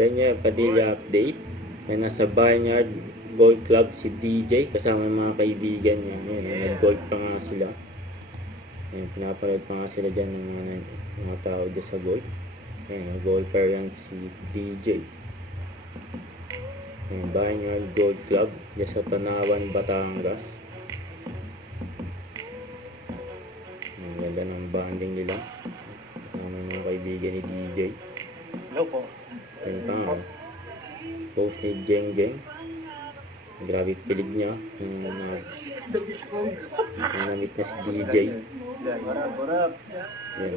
Daniel Padilla update. Yan, nasa Barnyard Golf Club si DJ kasama yung mga kaibigan niya. Yan, nag-golf pa nga sila. Yan, pinapanood pa nga sila dyan ng mga tao dyan sa golf. Yan, golfer yan si DJ. Yan, Barnyard Golf Club dyan sa Tanawan, Batangas. Ang ganda ng banding nila. Kasama yung mga kaibigan ni DJ. Hello po. Yan pa nga. Post ni Jeng Jeng. Grabe pilig niya. Namit na si DJ. Barap. Yan.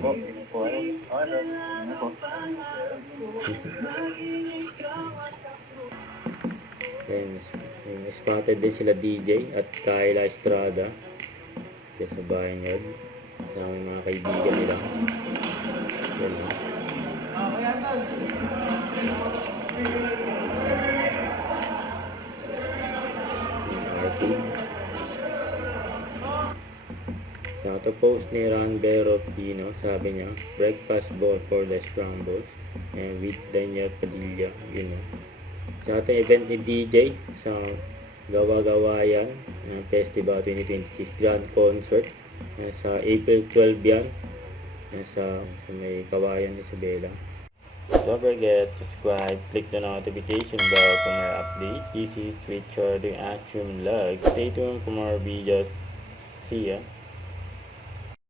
Yan. Spotted din sila DJ at Kyla Estrada. Kaya sa bahay niya. Kasama yung mga kaibigan nila. Yan. Sa auto post ni Ranbero Pino, sabi niya, breakfast ball for the scrambles and with Daniel Padilla, yun know. Sa ating event ni DJ sa Gawa-Gawayan Festival 2026 Grand Concert sa April 12 yan sa may Kawayan, Isabela. Don't forget to subscribe, click the notification bell for more updates. This is Richard Action Vlog. Stay tuned for more videos. See ya.